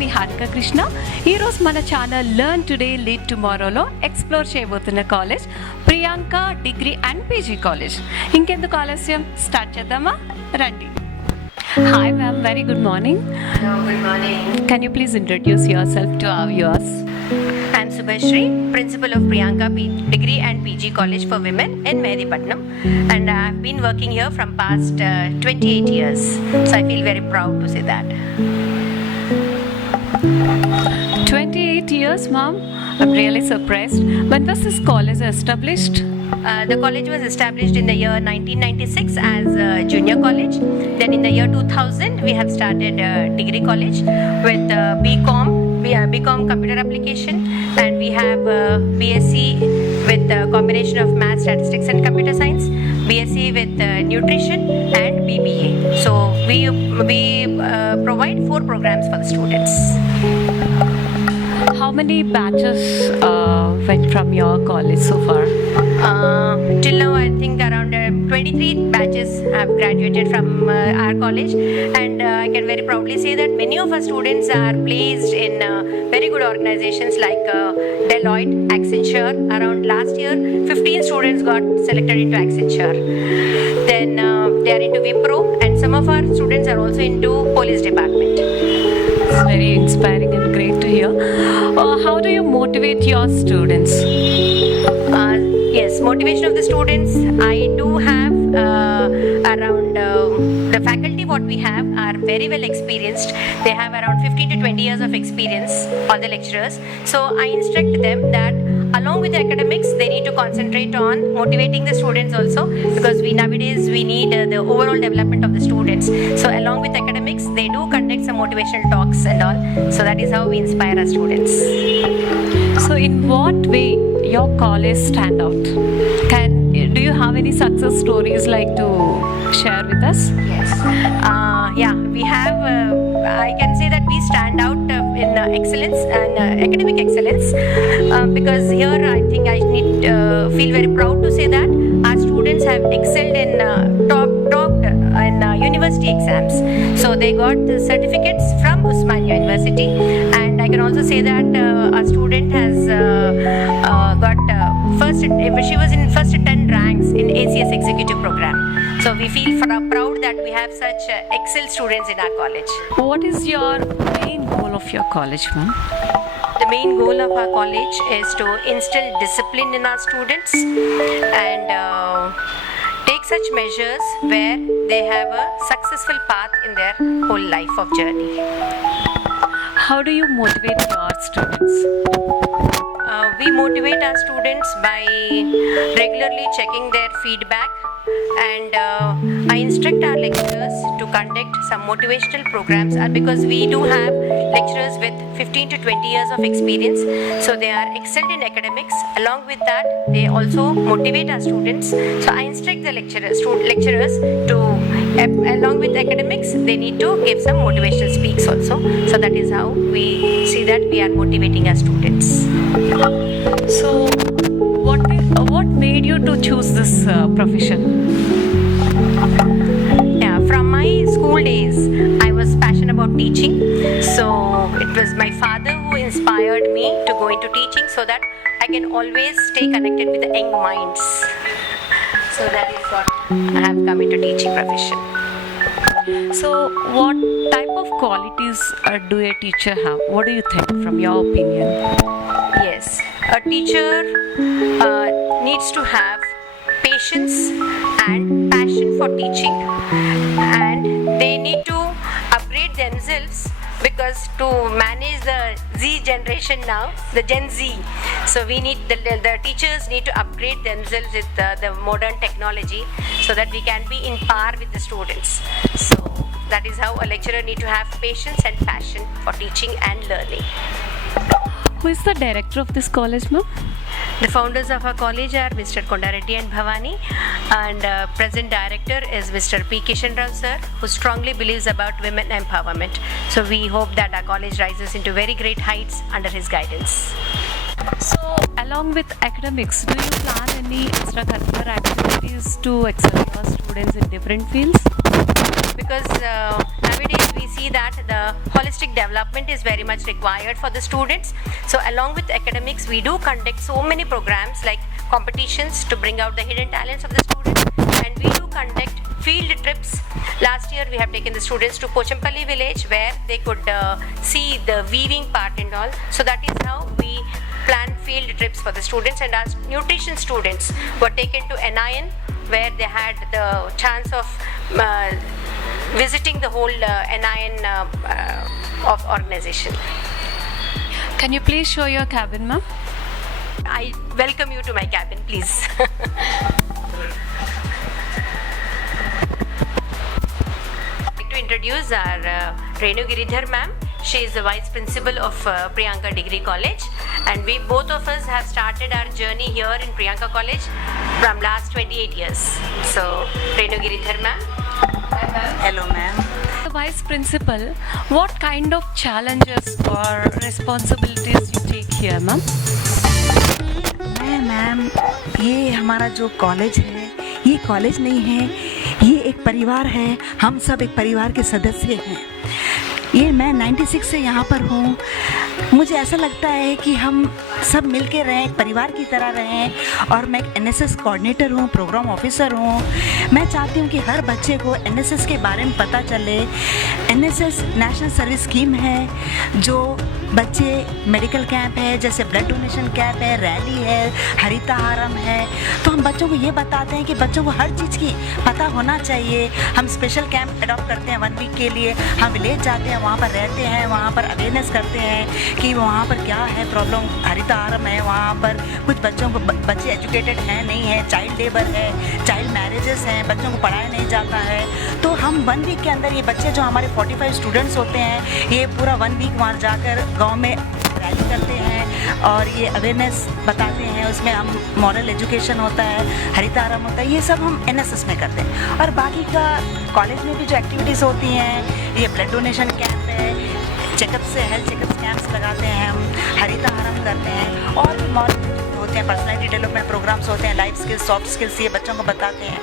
మీ హారిక కృష్ణ. ఈరోజు మన channel learn today lead టుమారోలో ఎక్స్ప్లోర్ చేయబోతున్న college Priyanka degree and PG college. ఇంకెందుకు ఆలస్యం, స్టార్ట్ చేద్దామా? రండి. Hi ma'am, very good morning. Good morning. Can you please introduce yourself to our viewers? I am Subhashri, principal of Priyanka Degree and PG College for Women in Mehdipatnam, and I have been working here from past 28 years. So I feel very proud to say that. 28 years, ma'am. I'm really surprised. When was this college established? The college was established in the year 1996 as a junior college. Then in the year 2000, we have started a degree college with BCom. We have BCom computer application, and we have BSc with a combination of math, statistics and computer science, BSc with nutrition and BBA. So we provide 4 programs for the students. How many batches went from your college so far? Till now, I think around 23 batches have graduated from our college, and I can very proudly say that many of our students are placed in very good organizations like Deloitte, Accenture. Around last year, 15 students got selected into Accenture. Then they are into Wipro, and some of our students are also into police department. It's very inspiring and great to hear. How do you motivate your students? Yes, motivation of the students. I do have around the faculty what we have are very well experienced. They have around 15 to 20 years of experience, all the lecturers. So I instruct them that along with the academics, they need to concentrate on motivating the students also, because nowadays we need the overall development of the students. So along with academics, they do conduct some motivational talks and all. So that is how we inspire our students. So in what way your college stand out? Do you have any success stories like to share with us? Yes. Yeah, we have. I can say that we stand out in excellence and academic excellence, because here I think I need feel very proud to say that our students have excelled in topped in university exams. So they got the certificates from Osmania University, and I can also say that our student has got first. She was in first 10 ranks in ACS executive program. So we feel proud that we have such excellent students in our college. What is your main goal of your college, ma'am? The main goal of our college is to instill discipline in our students and take such measures where they have a successful path in their whole life of journey. How do you motivate your students? We motivate our students by regularly checking their feedback, and I instruct our lecturers to conduct some motivational programs, because we do have lecturers with 15 to 20 years of experience, so they are excelled in academics. Along with that, they also motivate our students. So I instruct the lecturers to, along with academics, they need to give some motivational speaks also. So that is how we see that we are motivating our students. So what made you to choose this profession? Yeah, from my school days, I was passionate about teaching. So it was my father who inspired me to go into teaching, so that I can always stay connected with the young minds. So that is what I have come into teaching profession. So what type of qualities do a teacher have? What do you think, from your opinion? Yes, a teacher needs to have patience and passion for teaching, and they need to upgrade themselves, because to manage the Z generation now, the Gen Z, so we need the teachers need to upgrade themselves with the modern technology, so that we can be in par with the students. So that is how a lecturer need to have patience and passion for teaching and learning. Who is the director of this college, ma'am? The founders of our college are Mr. Kondareddy and Bhavani, and present director is Mr. P. Kishan Rao sir, who strongly believes about women empowerment. So we hope that our college rises into very great heights under his guidance. So along with academics, do you plan any extracurricular activities to excel your students in different fields? because nowadays we see that the holistic development is very much required for the students. So along with academics, we do conduct so many programs like competitions to bring out the hidden talents of the students, and we do conduct field trips. Last year we have taken the students to Pochampalli village where they could see the weaving part and all. So that is how we plan field trips for the students, and our nutrition students were taken to NIN where they had the chance of visiting the whole NIN of organization. Can you please show your cabin, ma'am? I welcome you to my cabin, please. I'd like to introduce our Renu Giridhar ma'am. She is the vice principal of Priyanka Degree College, and we both of us have started our journey here in Priyanka College from last 28 years. So Renu Giridhar ma'am. Hello ma'am. The vice principal, what kind of challenges or responsibilities you take here, ma'am? Ma'am ये हमारा जो college है ये college नहीं है, ये एक परिवार है। हम सब एक परिवार के सदस्य हैं। ये मैं 96 से यहाँ पर हूँ। मुझे ऐसा लगता है कि हम सब मिल के रहें, एक परिवार की तरह रहें। और मैं एक NSS कोऑर्डिनेटर हूँ, प्रोग्राम ऑफिसर हूँ। मैं चाहती हूँ कि हर बच्चे को NSS के बारे में पता चले। NSS नेशनल सर्विस स्कीम है जो बच्चे मेडिकल कैंप है, जैसे ब्लड डोनेशन कैंप है, रैली है, हरिताहारम है। तो हम बच्चों को ये बताते हैं कि बच्चों को हर चीज़ की पता होना चाहिए। हम स्पेशल कैंप अडॉप्ट करते हैं 1 वीक के लिए। हम विलेज जाते हैं, वहाँ पर रहते हैं, वहाँ पर अवेयरनेस करते हैं कि वहाँ पर क्या है प्रॉब्लम। हरिताहारम है, वहाँ पर कुछ बच्चों को बच्चे एजुकेटेड हैं नहीं है, चाइल्ड लेबर है, चाइल्ड मैरिजेस हैं, बच्चों को पढ़ाया नहीं जाता है। तो हम 1 वीक के अंदर ये बच्चे जो हमारे 45 स्टूडेंट्स होते हैं, ये पूरा 1 वीक वहाँ जाकर गांव में रैली करते हैं और ये अवेयरनेस बताते हैं। उसमें हम मॉरल एजुकेशन होता है, हरिताहारम होता है, ये सब हम NSS में करते हैं। और बाकी का कॉलेज में भी जो एक्टिविटीज़ होती हैं, ये ब्लड डोनेशन कैंप है, चेकअप से हेल्थ चेकअप कैंप्स लगाते हैं, हम हरिताहारम करते हैं, और भी मॉरल होते हैं, पर्सनैलिटी डेवलपमेंट प्रोग्राम्स होते हैं, लाइफ स्किल्स, सॉफ्ट स्किल्स, ये बच्चों को बताते हैं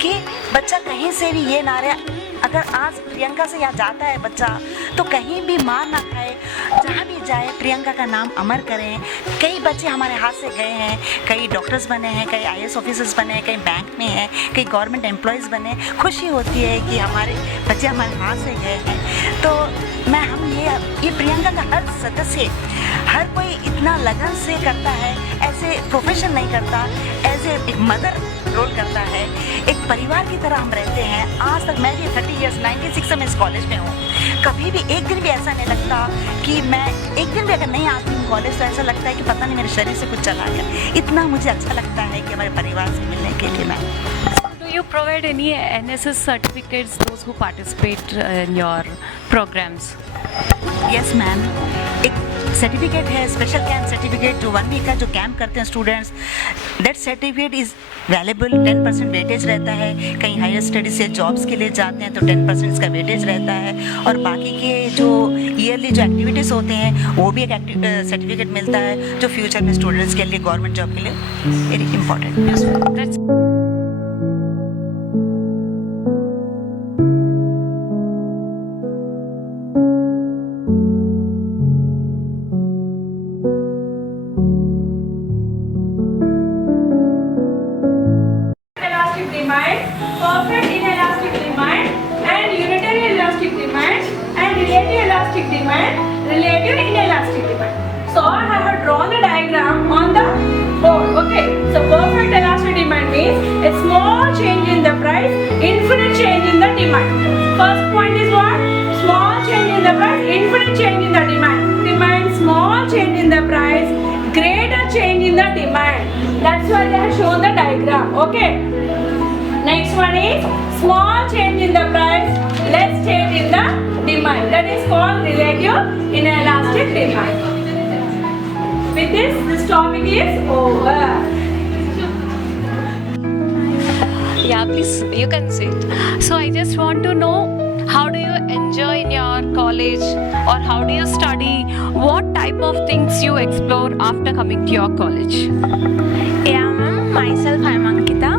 कि बच्चा कहीं से भी ये ना रहे। अगर आज प्रियंका से यहाँ जाता है बच्चा तो कहीं भी मार ना खाए, जहाँ भी जाए प्रियंका का नाम अमर करें। कई बच्चे हमारे हाथ से गए हैं, कई डॉक्टर्स बने हैं, कई IAS ऑफिसर्स बने हैं, कई बैंक में हैं, कई गवर्नमेंट एम्प्लॉयज़ बने। खुशी होती है कि हमारे बच्चे हमारे हाथ से गए हैं। तो हम ये प्रियंका का हर सदस्य, हर कोई इतना लगन से करता है, ऐसे प्रोफेशन नहीं करता, एज ए मदर रोल करता है। एक परिवार की तरह हम रहते हैं। आज तक मैं भी 30 ईयर्स 96 से मैं इस कॉलेज में हूँ। कभी भी एक दिन भी ऐसा नहीं लगता कि मैं एक दिन भी अगर नहीं आती हूँ कॉलेज तो ऐसा लगता है कि पता नहीं मेरे शरीर से कुछ चला गया। इतना मुझे अच्छा लगता है कि हमारे परिवार से मिलने के लिए। मैं Do you provide any NSS certificates those who participate in your programs? Yes ma'am, एक सर्टिफिकेट है, स्पेशल कैंप सर्टिफिकेट, जो 1 वीक का जो कैंप करते हैं students, that certificate is valuable. 10% weightage रहता है। कहीं हायर स्टडीज से जॉब्स के लिए जाते हैं तो 10% इसका वेटेज रहता है। और बाकी के जो ईयरली जो एक्टिविटीज़ होते हैं वो भी एक सर्टिफिकेट मिलता है, जो फ्यूचर में स्टूडेंट्स के लिए, गवर्नमेंट जॉब के लिए very important. That's elastic demand, perfect inelastic demand, and unitary elastic demand, and relative elastic demand, relative inelastic demand. So I have drawn the diagram on the board. Okay. So perfect elastic demand means a small change in the price, infinite change in the demand. First point is what? Small change in the price, infinite change in the demand. Demand, small change in the price, greater change in the demand. That's why they have shown the diagram. Okay. Next one is small change in the price, less change in the demand. That is called relative inelastic demand. With this topic is over. Yeah, please, you can sit. So I just want to know, how do you enjoy in your college, or how do you study? What type of things you explore after coming to your college? Yeah, ma'am. Myself, I'm Ankita.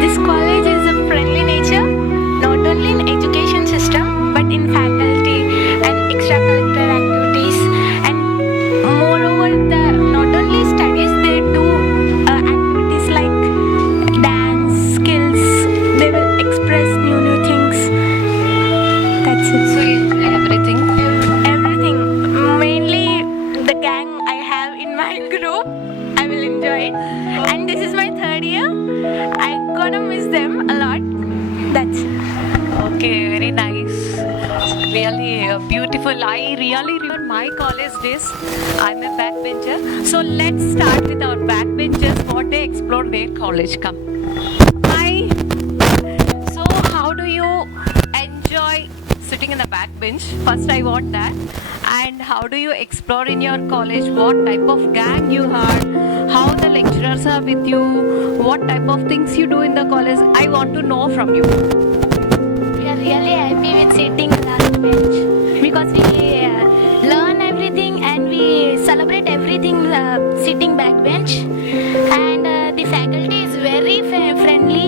This college is a friendly nature, not only in in faculty and extracurricular activities. And moreover, not only studies, they do activities like dance, skills. They will express new things. That's it. So you enjoy everything. Everything. Mainly the gang I have in my group. I will enjoy it. And this is my third year. I gonna miss them a lot. That's it. Okay, very nice. Really beautiful. I really remember my college days. I'm a backbencher. So let's start with our backbenchers, what they explore their college. Come. Hi. So how do you enjoy sitting in the back bench? First, I want that. And how do you explore in your college? What type of gang you are? How the lecturers are with you? What type of things you do in the college? I want to know from you. We are really happy with sitting last bench because we learn everything and we celebrate everything sitting back bench. And the faculty is very friendly.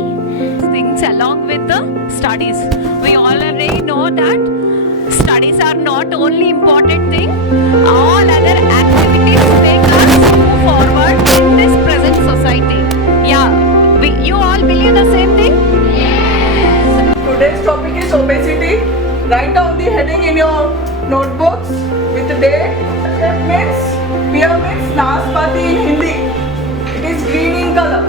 Things along with the studies. We already know that studies are not only important thing. All other activities make us move forward in this present society. Yeah, you all believe the same thing? Today's topic is obesity. Write down the heading in your notebooks with the date. Step means, peer means Naspati in Hindi. It is green in color.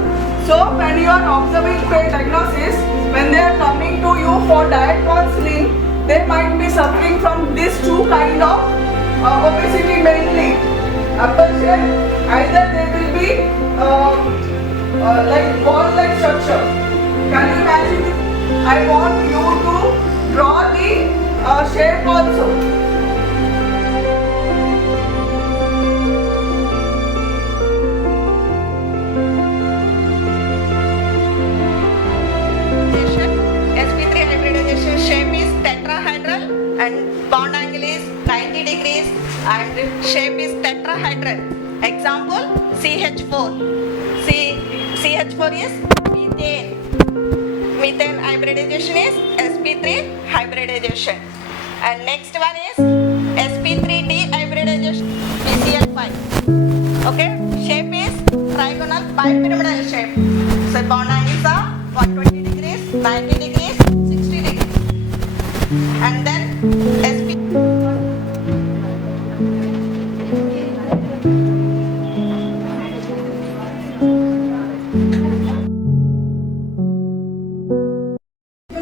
So when you are observing pain diagnosis, when they are coming to you for diet counseling, they might be suffering from these two kind of obesity mainly. Upper shape, either they will be like ball-like structure. Can you imagine it? I want you to draw the shape also. sp3 hybridization shape is tetrahedral and bond angle is 90 degrees and shape is tetrahedral. Example CH4. CH4 is methane. Methane hybridization is sp3 hybridization. And next one is sp3d hybridization, PCl5. Okay, shape is trigonal bipyramidal shape. So bond angles are 120 degrees, 90 degrees, 60 degrees. And then sp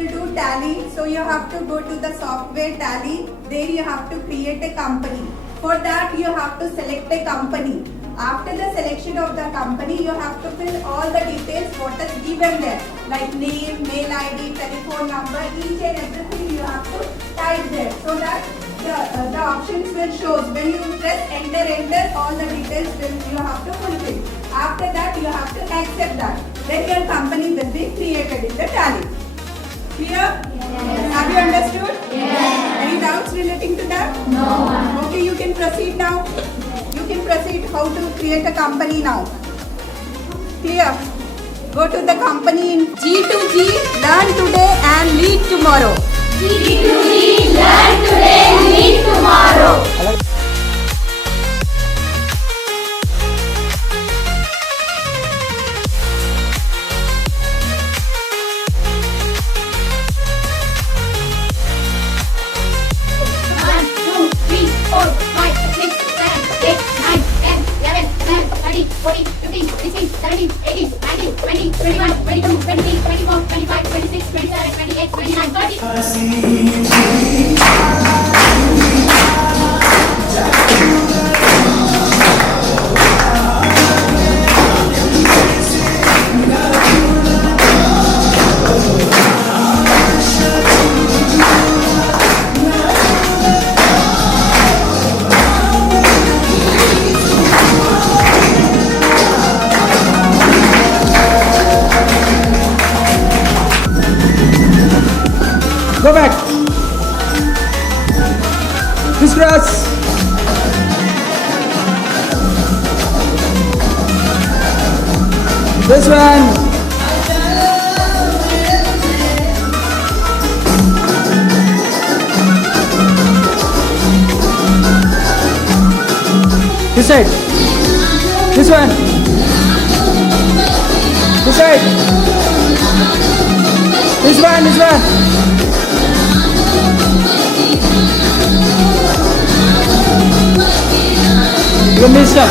to Tally, so you have to go to the software Tally. There you have to create a company. For that you have to select a company. After the selection of the company, you have to fill all the details what is given there, like name, mail ID, telephone number, each and everything you have to type there, so that the options will show. When you press enter, all the details you have to fulfill. After that you have to accept that. Then your company will be created in the Tally. Clear? Yes. Have you understood? Yes. Any doubts relating to that? No. Okay, you can proceed now. You can proceed how to create a company now. Clear? Go to the company in G2G, learn today and lead tomorrow. G2G, learn today, lead tomorrow. Go back. Crisscross. This one. This side. This one. This side. This one. This one. You missed up.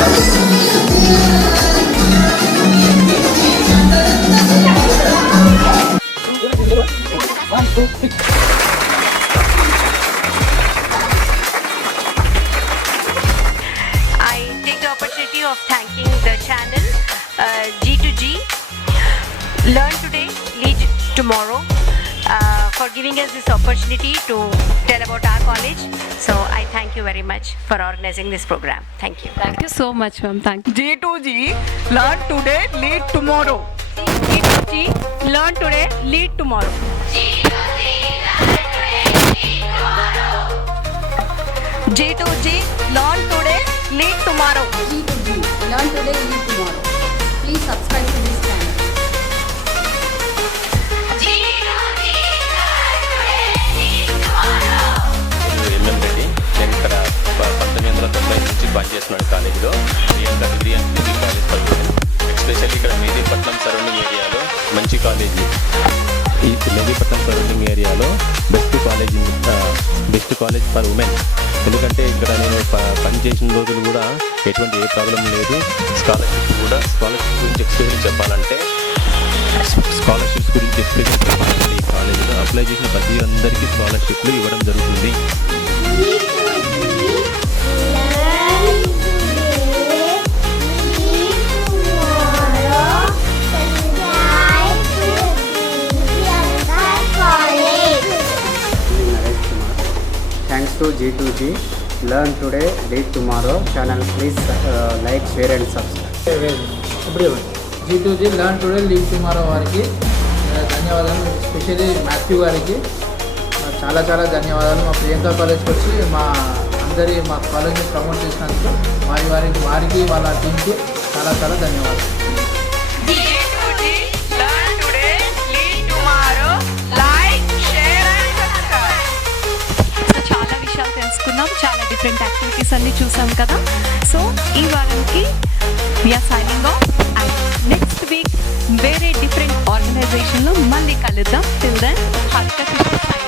I take the opportunity of thanking the channel G2G, Learn Today, Lead Tomorrow, for giving us this opportunity to tell about our college. So I thank you very much for organizing this program. Thank you. Thank you so much ma'am. Thank you. G2G, learn today, lead tomorrow. G2G, learn today, lead tomorrow. G2G, learn today, lead tomorrow. G2G, learn today, lead tomorrow. Please subscribe to this channel. MM Reddy. నేను ఇక్కడ 1995 నుంచి పనిచేస్తున్నాను కాలేజీలో. Priyanka degree and PG college పనిచేస్తాను. Especially ఇక్కడ Mehdipatnam surrounding ఏరియాలో మంచి college. ఈ మెహదీపట్నం సరౌండింగ్ ఏరియాలో బెస్ట్ కాలేజ్ ఫర్ ఉమెన్. ఎందుకంటే ఇక్కడ నేను పని చేసిన రోజులు కూడా ఎటువంటి ఏ ప్రాబ్లం లేదు. స్కాలర్షిప్ గురించి ఎక్స్పీరియన్స్ చెప్పాలంటే ఈ కాలేజీలో అప్లై చేసిన ప్రతి అందరికీ స్కాలర్షిప్లు ఇవ్వడం జరుగుతుంది. Thanks to G2G, Learn Today, Lead Tomorrow channel. Please like, share and subscribe. G2G, Learn Today, Lead Tomorrow వారికి ధన్యవాదాలు. ఎస్పెషల్లీ మాథ్యూ గారికి చాలా చాలా ధన్యవాదాలు. మా ప్రియాంక కాలేజ్కి వచ్చి మా కాలేజ్ని ప్రమోట్ చేసినందుకు వారికి వాళ్ళ టీంకి చాలా చాలా ధన్యవాదాలు. G2G, learn today, lead tomorrow. Like, share and subscribe. So చాలా విషయాలు తెలుసుకున్నాం, చాలా డిఫరెంట్ యాక్టివిటీస్ అన్ని చూసాం కదా. సో ఈ వారానికి we're signing off and next week వేరే డిఫరెంట్ ఆర్గనైజేషన్లో మళ్ళీ కలుద్దాం. Till then Harika Krishna.